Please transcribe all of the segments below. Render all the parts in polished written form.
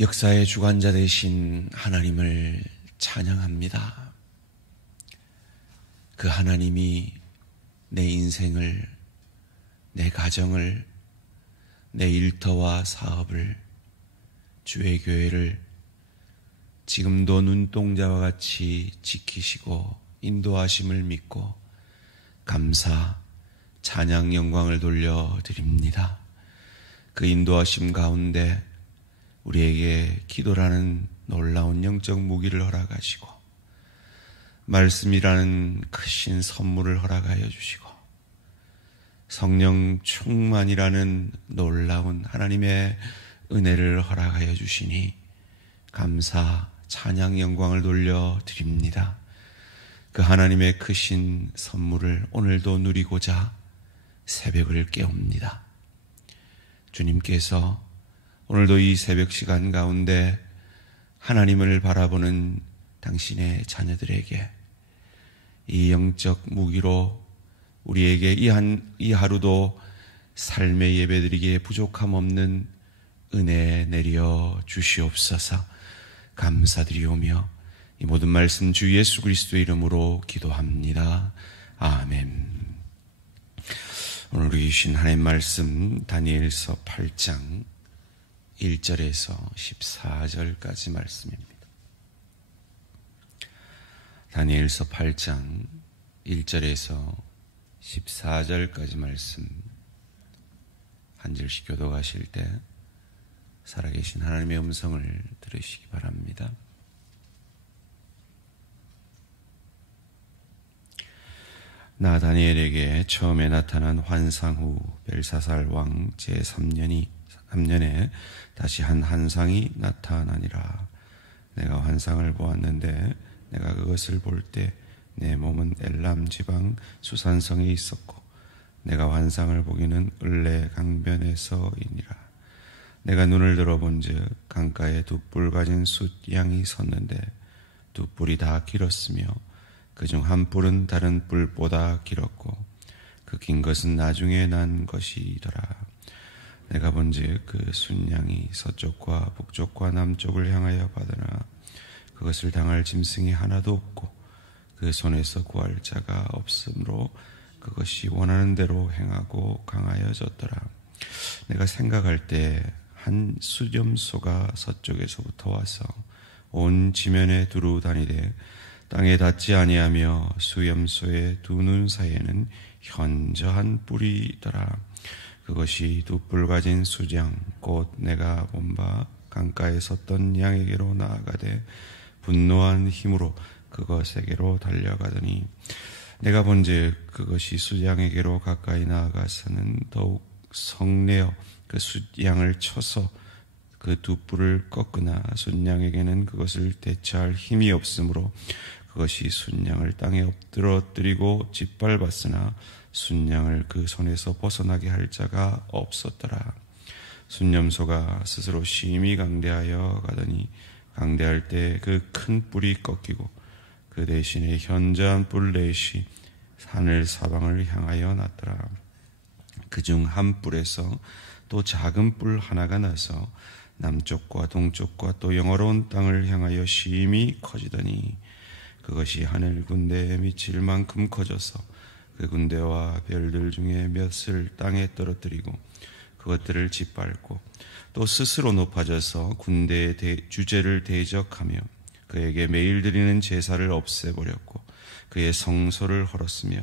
역사의 주관자 되신 하나님을 찬양합니다. 그 하나님이 내 인생을, 내 가정을, 내 일터와 사업을, 주의 교회를 지금도 눈동자와 같이 지키시고 인도하심을 믿고 감사, 찬양, 영광을 돌려드립니다. 그 인도하심 가운데 우리에게 기도라는 놀라운 영적 무기를 허락하시고 말씀이라는 크신 선물을 허락하여 주시고 성령 충만이라는 놀라운 하나님의 은혜를 허락하여 주시니 감사, 찬양, 영광을 돌려드립니다. 그 하나님의 크신 선물을 오늘도 누리고자 새벽을 깨웁니다. 주님께서 오늘도 이 새벽 시간 가운데 하나님을 바라보는 당신의 자녀들에게 이 영적 무기로 우리에게 이 하루도 삶의 예배드리기에 부족함 없는 은혜 내려 주시옵소서. 감사드리오며 이 모든 말씀 주 예수 그리스도의 이름으로 기도합니다. 아멘. 오늘 우리 주신 하나님 말씀 다니엘서 8장 1절에서 14절까지 말씀입니다. 다니엘서 8장 1절에서 14절까지 말씀 한 절씩 교독하실 때 살아계신 하나님의 음성을 들으시기 바랍니다. 나 다니엘에게 처음에 나타난 환상 후 벨사살 왕 제3년에 다시 한 환상이 나타나니라. 내가 환상을 보았는데 내가 그것을 볼 때 내 몸은 엘람 지방 수산성에 있었고 내가 환상을 보기는 을레 강변에서이니라. 내가 눈을 들어본즉 강가에 두 뿔 가진 숫양이 섰는데 두 뿔이 다 길었으며 그중 한 뿔은 다른 뿔보다 길었고 그 긴 것은 나중에 난 것이더라. 내가 본즉 그 숫양이 서쪽과 북쪽과 남쪽을 향하여 받으나 그것을 당할 짐승이 하나도 없고 그 손에서 구할 자가 없으므로 그것이 원하는 대로 행하고 강하여졌더라. 내가 생각할 때 한 수염소가 서쪽에서부터 와서 온 지면에 두루 다니되 땅에 닿지 아니하며 수염소의 두 눈 사이에는 현저한 뿔이 있더라. 그것이 두 뿔 가진 수장 곧 내가 본 바 강가에 섰던 양에게로 나아가되 분노한 힘으로 그것에게로 달려가더니 내가 본즉 그것이 수장에게로 가까이 나아가서는 더욱 성내어 그 숫양을 쳐서 그 두 뿔을 꺾으나 숫양에게는 그것을 대처할 힘이 없으므로 그것이 숫양을 땅에 엎드러뜨리고 짓밟았으나 숫양을 그 손에서 벗어나게 할 자가 없었더라. 숫염소가 스스로 심히 강대하여 가더니 강대할 때 그 큰 뿔이 꺾이고 그 대신에 현저한 뿔 넷이 하늘 사방을 향하여 났더라. 그중 한 뿔에서 또 작은 뿔 하나가 나서 남쪽과 동쪽과 또 영화로운 땅을 향하여 심히 커지더니 그것이 하늘 군대에 미칠 만큼 커져서 그 군대와 별들 중에 몇을 땅에 떨어뜨리고 그것들을 짓밟고 또 스스로 높아져서 군대의 주제를 대적하며 그에게 매일 드리는 제사를 없애버렸고 그의 성소를 헐었으며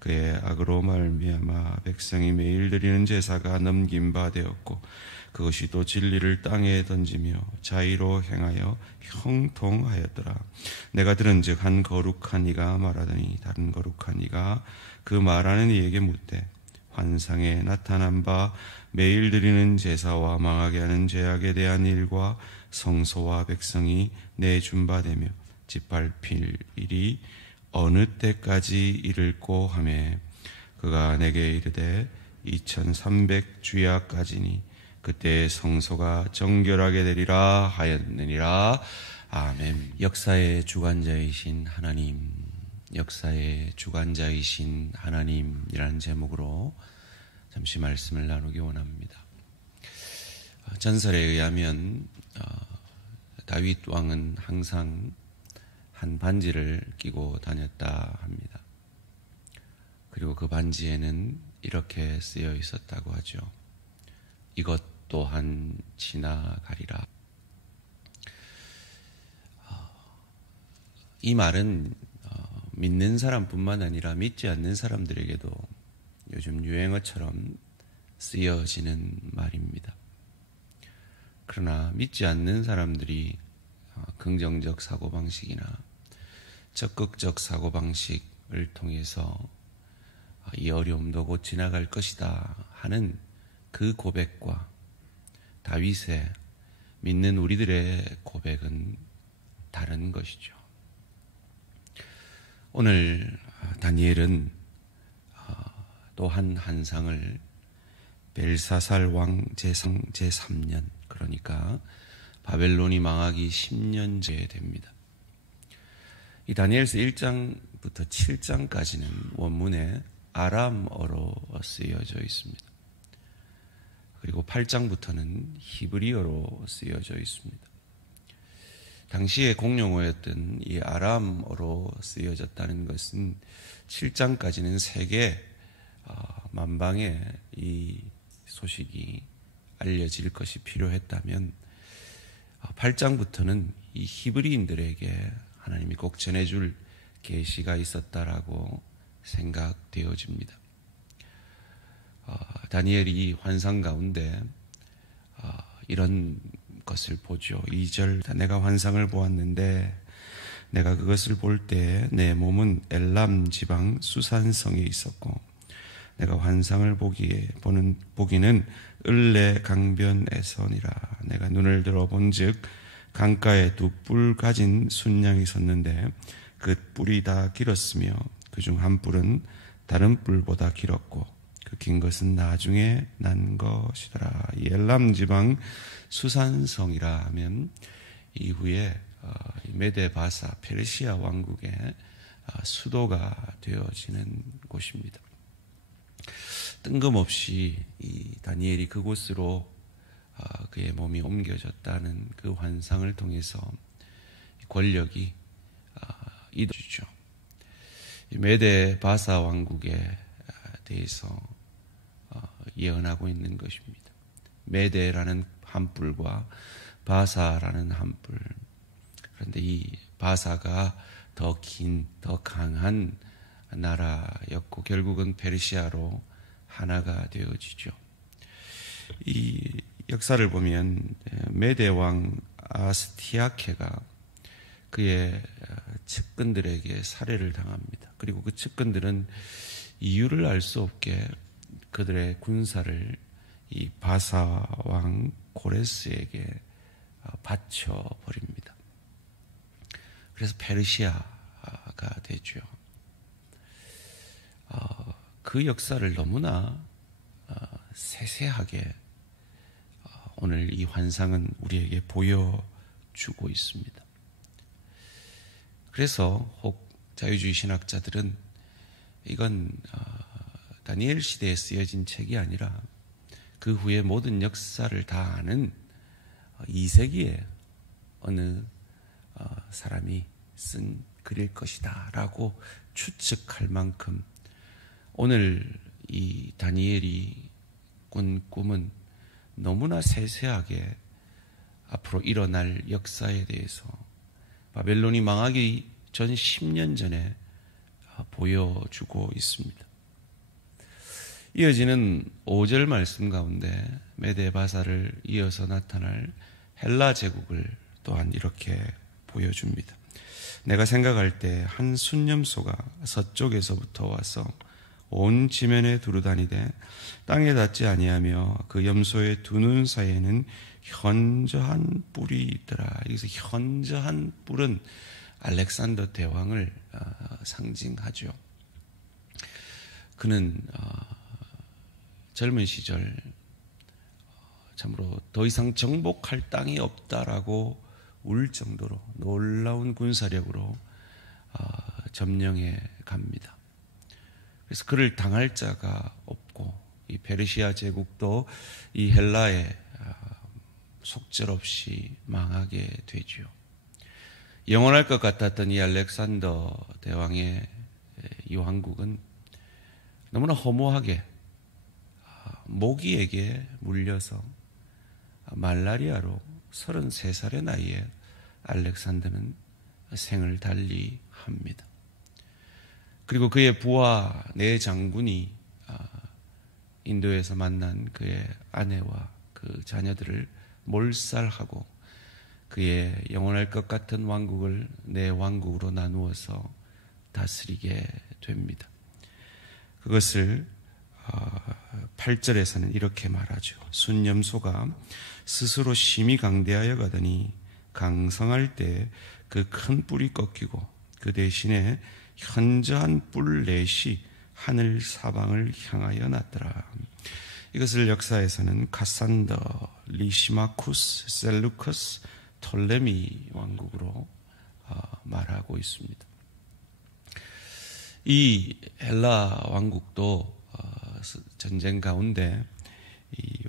그의 악으로 말미암아 백성이 매일 드리는 제사가 넘긴 바 되었고 그것이 또 진리를 땅에 던지며 자의로 행하여 형통하였더라. 내가 들은즉 한 거룩한 이가 말하더니 다른 거룩한 이가 그 말하는 이에게 묻되 환상에 나타난 바 매일 드리는 제사와 망하게 하는 죄악에 대한 일과 성소와 백성이 내준 바 되며 짓밟힐 일이 어느 때까지 이를꼬 하매 그가 내게 이르되 2300주야까지니 그때 성소가 정결하게 되리라 하였느니라. 아멘. 역사의 주관자이신 하나님, 역사의 주관자이신 하나님이라는 제목으로 잠시 말씀을 나누기 원합니다. 전설에 의하면 다윗 왕은 항상 한 반지를 끼고 다녔다 합니다. 그리고 그 반지에는 이렇게 쓰여 있었다고 하죠. 이것 또한 지나가리라. 이 말은 믿는 사람뿐만 아니라 믿지 않는 사람들에게도 요즘 유행어처럼 쓰여지는 말입니다. 그러나 믿지 않는 사람들이 긍정적 사고방식이나 적극적 사고방식을 통해서 이 어려움도 곧 지나갈 것이다 하는 그 고백과 다윗의 믿는 우리들의 고백은 다른 것이죠. 오늘 다니엘은 또 한 한상을 벨사살 왕 제3년, 그러니까 바벨론이 망하기 10년째 됩니다. 이 다니엘서 1장부터 7장까지는 원문에 아람어로 쓰여져 있습니다. 그리고 8장부터는 히브리어로 쓰여져 있습니다. 당시의 공용어였던 이 아람어로 쓰여졌다는 것은 7장까지는 세계 만방에 이 소식이 알려질 것이 필요했다면 8장부터는 이 히브리인들에게 하나님이 꼭 전해줄 계시가 있었다라고 생각되어집니다. 다니엘이 환상 가운데 이런 것을 보죠. 2절, 내가 환상을 보았는데 내가 그것을 볼 때 내 몸은 엘람 지방 수산성에 있었고 내가 환상을 보기는 을레 강변에서니라. 내가 눈을 들어 본즉 강가에 두 뿔 가진 순양이 섰는데 그 뿔이 다 길었으며 그중 한 뿔은 다른 뿔보다 길었고 그 긴 것은 나중에 난 것이더라. 이 엘람 지방 수산성이라 하면 이후에 메데바사 페르시아 왕국의 수도가 되어지는 곳입니다. 뜬금없이 이 다니엘이 그곳으로 그의 몸이 옮겨졌다는 그 환상을 통해서 권력이 이동주죠. 메데바사 왕국에 대해서 예언하고 있는 것입니다. 메데라는 한 뿔과 바사라는 한 뿔. 그런데 이 바사가 더 긴, 더 강한 나라였고 결국은 페르시아로 하나가 되어지죠. 이 역사를 보면 메데 왕 아스티아케가 그의 측근들에게 살해를 당합니다. 그리고 그 측근들은 이유를 알 수 없게 그들의 군사를 이 바사 왕 고레스에게 바쳐버립니다. 그래서 페르시아가 되죠. 그 역사를 너무나 세세하게 오늘 이 환상은 우리에게 보여주고 있습니다. 그래서 혹 자유주의 신학자들은 이건 다니엘 시대에 쓰여진 책이 아니라 그 후에 모든 역사를 다 아는 2세기에 어느 사람이 쓴 글일 것이다 라고 추측할 만큼 오늘 이 다니엘이 꾼 꿈은 너무나 세세하게 앞으로 일어날 역사에 대해서 바벨론이 망하기 전 10년 전에 보여주고 있습니다. 이어지는 5절 말씀 가운데 메데바사를 이어서 나타날 헬라 제국을 또한 이렇게 보여줍니다. 내가 생각할 때 한 순념소가 서쪽에서부터 와서 온 지면에 두루다니되 땅에 닿지 아니하며 그 염소의 두 눈 사이에는 현저한 뿔이 있더라. 여기서 현저한 뿔은 알렉산더 대왕을 상징하죠. 그는 젊은 시절 참으로 더 이상 정복할 땅이 없다라고 울 정도로 놀라운 군사력으로 점령해 갑니다. 그래서 그를 당할 자가 없고 이 페르시아 제국도 이 헬라의 속절없이 망하게 되죠. 영원할 것 같았던 이 알렉산더 대왕의 이 왕국은 너무나 허무하게 모기에게 물려서 말라리아로 33살의 나이에 알렉산더는 생을 달리합니다. 그리고 그의 부하 네 장군이 인도에서 만난 그의 아내와 그 자녀들을 몰살하고 그의 영원할 것 같은 왕국을 네 왕국으로 나누어서 다스리게 됩니다. 그것을 8절에서는 이렇게 말하죠. 순념소가 스스로 심히 강대하여 가더니 강성할 때 그 큰 뿔이 꺾이고 그 대신에 현저한 뿔 넷이 하늘 사방을 향하여 났더라. 이것을 역사에서는 카산더, 리시마쿠스, 셀루커스, 톨레미 왕국으로 말하고 있습니다. 이 헬라 왕국도 전쟁 가운데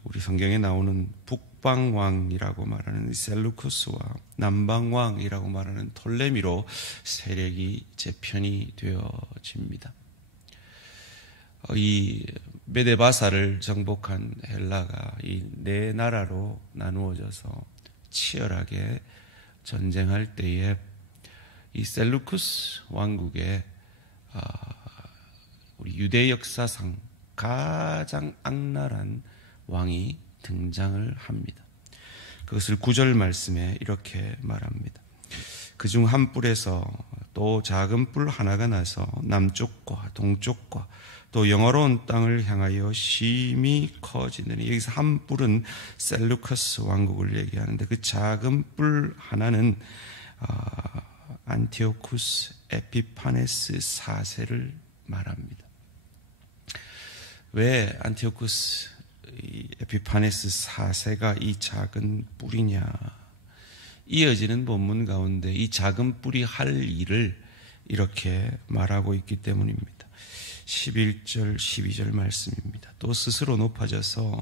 우리 성경에 나오는 북방왕이라고 말하는 셀루쿠스와 남방왕이라고 말하는 톨레미로 세력이 재편이 되어집니다. 이 메데바사를 정복한 헬라가 이 네 나라로 나누어져서 치열하게 전쟁할 때에 이 셀루쿠스 왕국의 우리 유대 역사상 가장 악랄한 왕이 등장을 합니다. 그것을 9절 말씀에 이렇게 말합니다. 그중 한 뿔에서 또 작은 뿔 하나가 나서 남쪽과 동쪽과 또 영화로운 땅을 향하여 심히 커지느니, 여기서 한 뿔은 셀루커스 왕국을 얘기하는데 그 작은 뿔 하나는 안티오쿠스 에피파네스 4세를 말합니다. 왜 안티오쿠스 에피파네스 4세가 이 작은 뿔이냐? 이어지는 본문 가운데 이 작은 뿔이 할 일을 이렇게 말하고 있기 때문입니다. 11절 12절 말씀입니다. 또 스스로 높아져서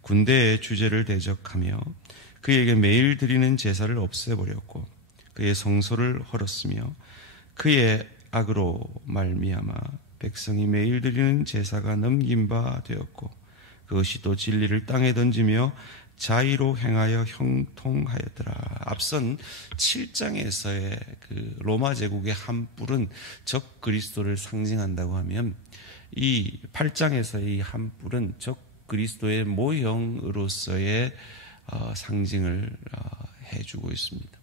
군대의 주제를 대적하며 그에게 매일 드리는 제사를 없애버렸고 그의 성소를 헐었으며 그의 악으로 말미암아 백성이 매일 드리는 제사가 넘긴 바 되었고 그것이 또 진리를 땅에 던지며 자의로 행하여 형통하였더라. 앞선 7장에서의 그 로마 제국의 한 뿔은 적 그리스도를 상징한다고 하면 이 8장에서의 이 한 뿔은 적 그리스도의 모형으로서의 상징을 해주고 있습니다.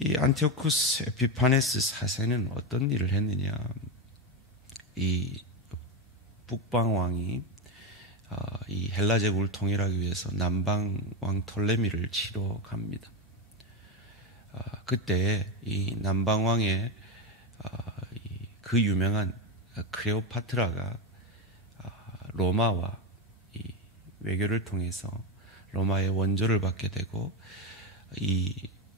이 안티오쿠스 에피파네스 4세는 어떤 일을 했느냐? 이 북방왕이 이 헬라 제국을 통일하기 위해서 남방 왕 톨레미를 치러 갑니다. 그때 이 남방 왕의 그 유명한 클레오파트라가 로마와 이 외교를 통해서 로마의 원조를 받게 되고 이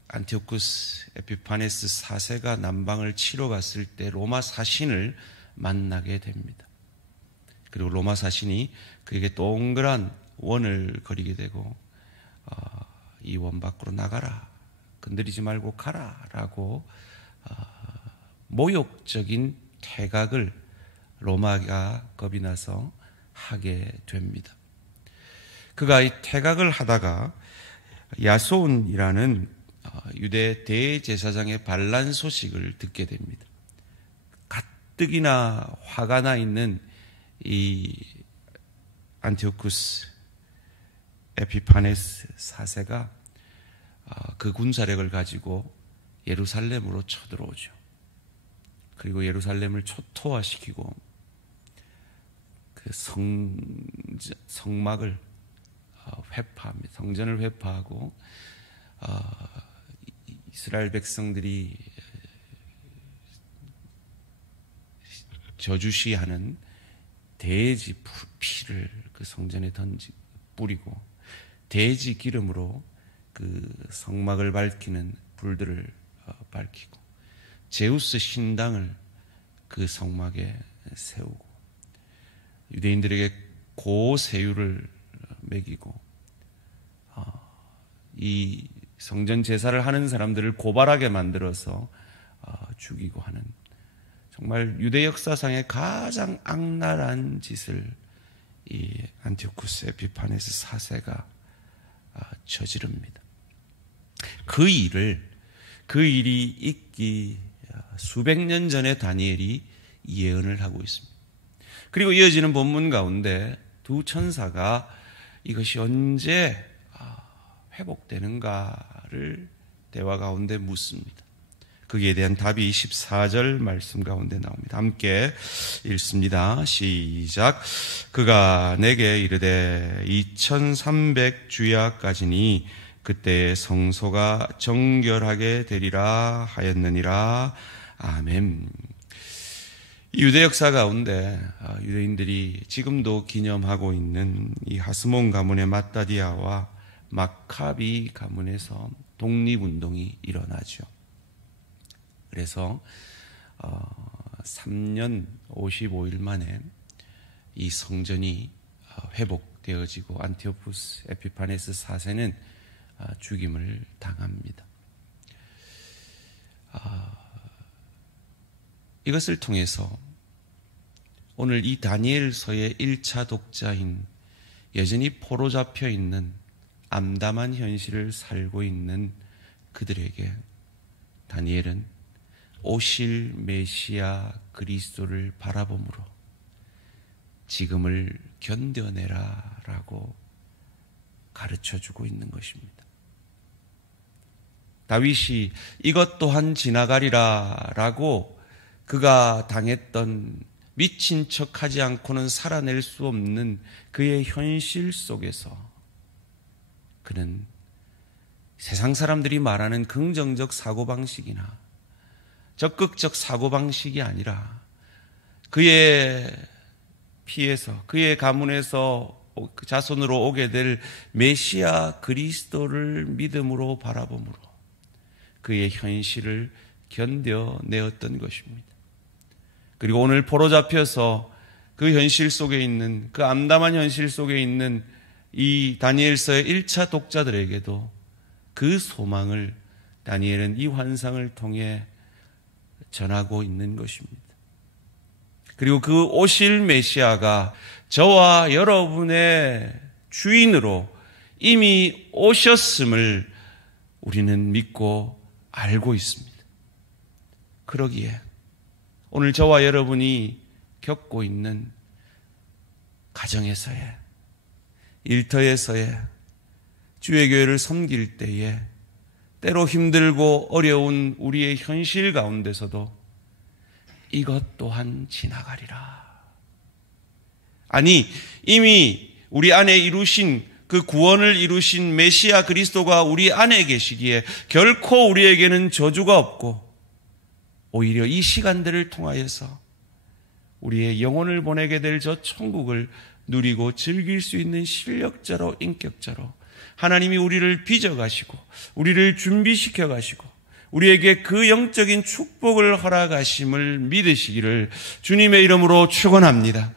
안티오쿠스 에피파네스 4세가 남방을 치러 갔을 때 로마 사신을 만나게 됩니다. 그리고 로마 사신이 그에게 동그란 원을 그리게 되고 이 원 밖으로 나가라, 건드리지 말고 가라 라고 모욕적인 태각을 로마가 겁이 나서 하게 됩니다. 그가 이 태각을 하다가 야손이라는 유대 대제사장의 반란 소식을 듣게 됩니다. 가뜩이나 화가 나 있는 이 안티오쿠스 에피파네스 4세가 그 군사력을 가지고 예루살렘으로 쳐들어오죠. 그리고 예루살렘을 초토화시키고 그 성막을 회파합니다. 성전을 회파하고 이스라엘 백성들이 저주시하는 돼지 피를 그 성전에 뿌리고 돼지 기름으로 그 성막을 밝히는 불들을 밝히고 제우스 신당을 그 성막에 세우고 유대인들에게 고세율을 매기고 이 성전 제사를 하는 사람들을 고발하게 만들어서 죽이고 하는, 정말 유대 역사상의 가장 악랄한 짓을 이 안티오쿠스 에피파네스 4세가 저지릅니다. 그 일이 있기 수백 년 전에 다니엘이 예언을 하고 있습니다. 그리고 이어지는 본문 가운데 두 천사가 이것이 언제 회복되는가를 대화 가운데 묻습니다. 거기에 대한 답이 14절 말씀 가운데 나옵니다. 함께 읽습니다. 시작. 그가 내게 이르되 2300주야까지니 그때 성소가 정결하게 되리라 하였느니라. 아멘. 유대 역사 가운데 유대인들이 지금도 기념하고 있는 이 하스몬 가문의 마따디아와 마카비 가문에서 독립운동이 일어나죠. 그래서 3년 55일 만에 이 성전이 회복되어지고 안티오쿠스 에피파네스 4세는 죽임을 당합니다. 이것을 통해서 오늘 이 다니엘서의 1차 독자인, 여전히 포로 잡혀 있는 암담한 현실을 살고 있는 그들에게 다니엘은 오실 메시아 그리스도를 바라봄으로 지금을 견뎌내라라고 가르쳐주고 있는 것입니다. 다윗이 이것 또한 지나가리라라고 그가 당했던 미친 척하지 않고는 살아낼 수 없는 그의 현실 속에서 그는 세상 사람들이 말하는 긍정적 사고방식이나 적극적 사고방식이 아니라 그의 피에서, 그의 가문에서 자손으로 오게 될 메시아 그리스도를 믿음으로 바라봄으로 그의 현실을 견뎌내었던 것입니다. 그리고 오늘 포로 잡혀서 그 현실 속에 있는, 그 암담한 현실 속에 있는 이 다니엘서의 1차 독자들에게도 그 소망을 다니엘은 이 환상을 통해 전하고 있는 것입니다. 그리고 그 오실 메시아가 저와 여러분의 주인으로 이미 오셨음을 우리는 믿고 알고 있습니다. 그러기에 오늘 저와 여러분이 겪고 있는 가정에서의, 일터에서의, 주의 교회를 섬길 때에 때로 힘들고 어려운 우리의 현실 가운데서도 이것 또한 지나가리라. 아니, 이미 우리 안에 이루신 그 구원을 이루신 메시아 그리스도가 우리 안에 계시기에 결코 우리에게는 저주가 없고 오히려 이 시간들을 통하여서 우리의 영혼을 보내게 될 저 천국을 누리고 즐길 수 있는 실력자로, 인격자로 하나님이 우리를 빚어가시고 우리를 준비시켜 가시고 우리에게 그 영적인 축복을 허락하심을 믿으시기를 주님의 이름으로 축원합니다.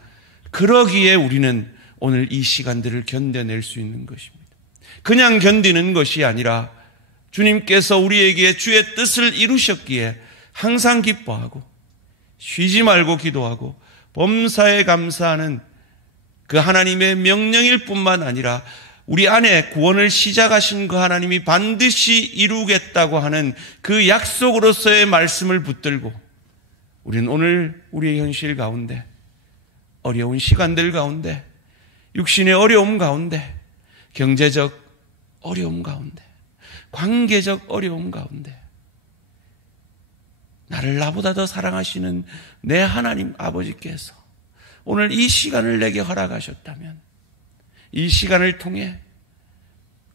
그러기에 우리는 오늘 이 시간들을 견뎌낼 수 있는 것입니다. 그냥 견디는 것이 아니라 주님께서 우리에게 주의 뜻을 이루셨기에 항상 기뻐하고 쉬지 말고 기도하고 범사에 감사하는 그 하나님의 명령일 뿐만 아니라 우리 안에 구원을 시작하신 그 하나님이 반드시 이루겠다고 하는 그 약속으로서의 말씀을 붙들고 우리는 오늘 우리의 현실 가운데, 어려운 시간들 가운데, 육신의 어려움 가운데, 경제적 어려움 가운데, 관계적 어려움 가운데 나를 나보다 더 사랑하시는 내 하나님 아버지께서 오늘 이 시간을 내게 허락하셨다면 이 시간을 통해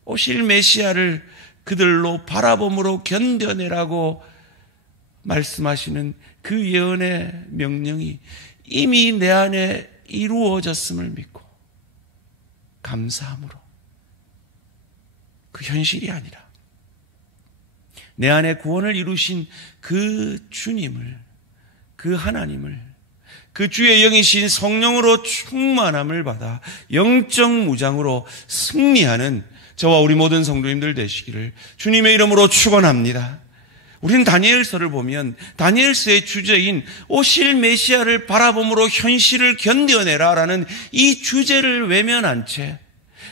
오실 메시아를 그들로 바라봄으로 견뎌내라고 말씀하시는 그 예언의 명령이 이미 내 안에 이루어졌음을 믿고 감사함으로 그 현실이 아니라 내 안에 구원을 이루신 그 주님을, 그 하나님을, 그 주의 영이신 성령으로 충만함을 받아 영적 무장으로 승리하는 저와 우리 모든 성도님들 되시기를 주님의 이름으로 축원합니다. 우리는 다니엘서를 보면 다니엘서의 주제인 오실 메시아를 바라봄으로 현실을 견뎌내라라는 이 주제를 외면한 채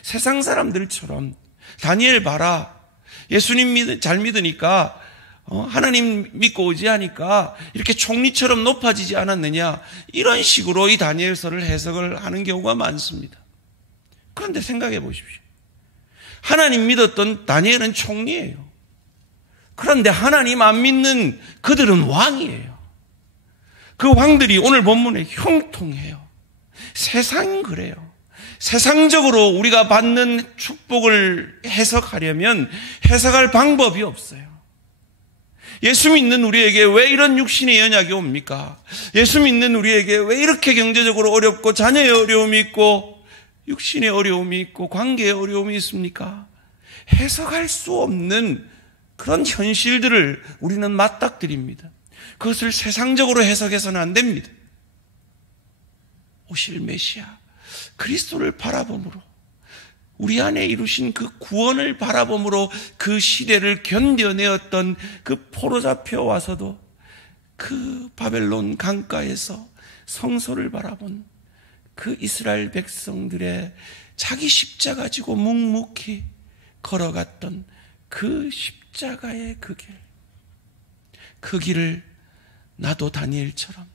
세상 사람들처럼 다니엘 봐라, 예수님 잘 믿으니까 하나님 믿고 의지하니까 이렇게 총리처럼 높아지지 않았느냐, 이런 식으로 이 다니엘서를 해석을 하는 경우가 많습니다. 그런데 생각해 보십시오. 하나님 믿었던 다니엘은 총리예요. 그런데 하나님 안 믿는 그들은 왕이에요. 그 왕들이 오늘 본문에 형통해요. 세상은 그래요. 세상적으로 우리가 받는 축복을 해석하려면 해석할 방법이 없어요. 예수 믿는 우리에게 왜 이런 육신의 연약이 옵니까? 예수 믿는 우리에게 왜 이렇게 경제적으로 어렵고 자녀의 어려움이 있고 육신의 어려움이 있고 관계의 어려움이 있습니까? 해석할 수 없는 그런 현실들을 우리는 맞닥뜨립니다. 그것을 세상적으로 해석해서는 안 됩니다. 오실 메시아 그리스도를 바라봄으로, 우리 안에 이루신 그 구원을 바라봄으로 그 시대를 견뎌내었던 그 포로 잡혀와서도 그 바벨론 강가에서 성소를 바라본 그 이스라엘 백성들의 자기 십자가 지고 묵묵히 걸어갔던 그 십자가의 그 길을 나도 다니엘처럼,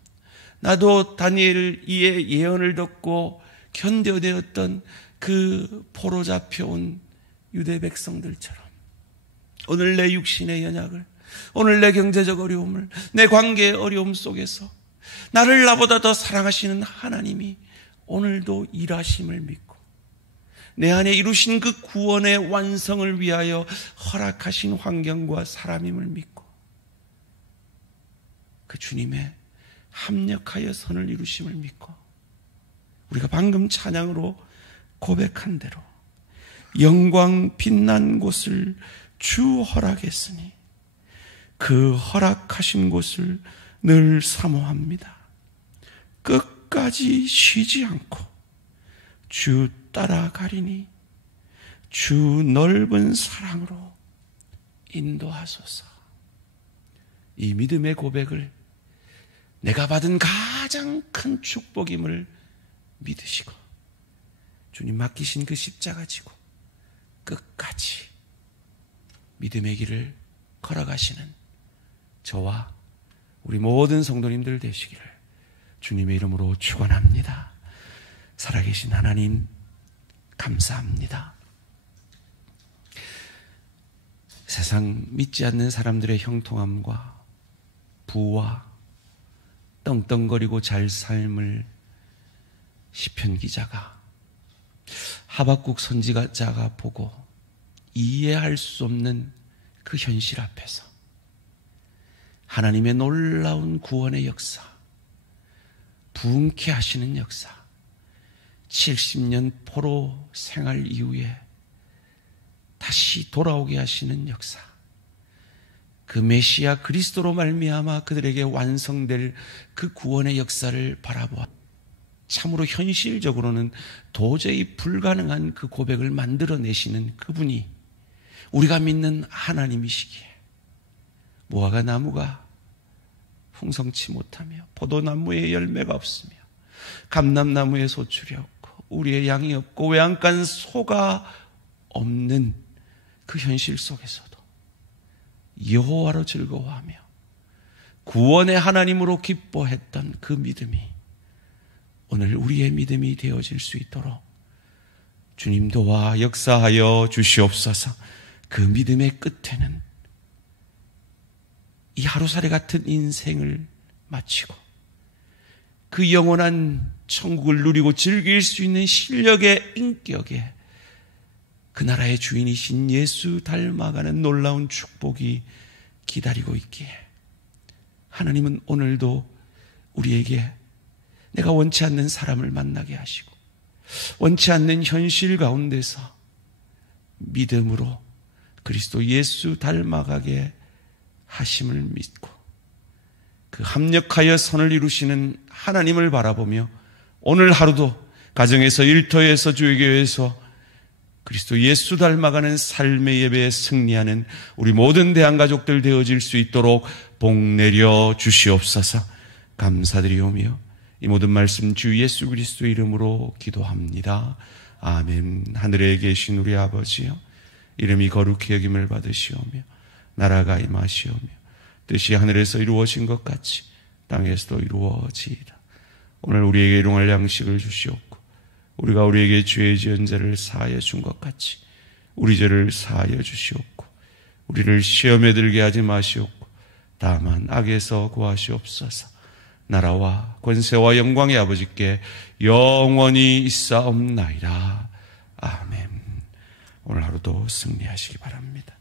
나도 다니엘 이의 예언을 듣고 견뎌내었던 그 포로 잡혀온 유대 백성들처럼 오늘 내 육신의 연약을, 오늘 내 경제적 어려움을, 내 관계의 어려움 속에서 나를 나보다 더 사랑하시는 하나님이 오늘도 일하심을 믿고 내 안에 이루신 그 구원의 완성을 위하여 허락하신 환경과 사람임을 믿고 그 주님의 합력하여 선을 이루심을 믿고 우리가 방금 찬양으로 고백한 대로 영광 빛난 곳을 주 허락했으니 그 허락하신 곳을 늘 사모합니다. 끝까지 쉬지 않고 주 따라가리니 주 넓은 사랑으로 인도하소서. 이 믿음의 고백을 내가 받은 가장 큰 축복임을 믿으시고 주님 맡기신 그 십자가 지고 끝까지 믿음의 길을 걸어가시는 저와 우리 모든 성도님들 되시기를 주님의 이름으로 축원합니다. 살아계신 하나님 감사합니다. 세상 믿지 않는 사람들의 형통함과 부와 떵떵거리고 잘 삶을 시편 기자가, 하박국 선지자가 보고 이해할 수 없는 그 현실 앞에서 하나님의 놀라운 구원의 역사, 부흥케 하시는 역사, 70년 포로 생활 이후에 다시 돌아오게 하시는 역사, 그 메시아 그리스도로 말미암아 그들에게 완성될 그 구원의 역사를 바라보아 참으로 현실적으로는 도저히 불가능한 그 고백을 만들어내시는 그분이 우리가 믿는 하나님이시기에 무화과 나무가 풍성치 못하며 포도나무에 열매가 없으며 감람나무에 소출이 없고 우리의 양이 없고 외양간 소가 없는 그 현실 속에서도 여호와로 즐거워하며 구원의 하나님으로 기뻐했던 그 믿음이 오늘 우리의 믿음이 되어질 수 있도록 주님 도와 역사하여 주시옵소서. 그 믿음의 끝에는 이 하루살이 같은 인생을 마치고 그 영원한 천국을 누리고 즐길 수 있는 실력의 인격에 그 나라의 주인이신 예수 닮아가는 놀라운 축복이 기다리고 있기에 하나님은 오늘도 우리에게 내가 원치 않는 사람을 만나게 하시고 원치 않는 현실 가운데서 믿음으로 그리스도 예수 닮아가게 하심을 믿고 그 합력하여 선을 이루시는 하나님을 바라보며 오늘 하루도 가정에서, 일터에서, 주의교회에서 그리스도 예수 닮아가는 삶의 예배에 승리하는 우리 모든 대한가족들 되어질 수 있도록 복 내려 주시옵소서. 감사드리오며 이 모든 말씀 주 예수 그리스도 이름으로 기도합니다. 아멘. 하늘에 계신 우리 아버지여, 이름이 거룩히 여김을 받으시오며 나라가 임하시오며 뜻이 하늘에서 이루어진 것 같이 땅에서도 이루어지이다. 오늘 우리에게 일용할 양식을 주시옵고 우리가 우리에게 죄 지은 자를 사하여 준 것 같이 우리 죄를 사하여 주시옵고 우리를 시험에 들게 하지 마시옵고 다만 악에서 구하시옵소서. 나라와 권세와 영광의 아버지께 영원히 있사옵나이다. 아멘. 오늘 하루도 승리하시기 바랍니다.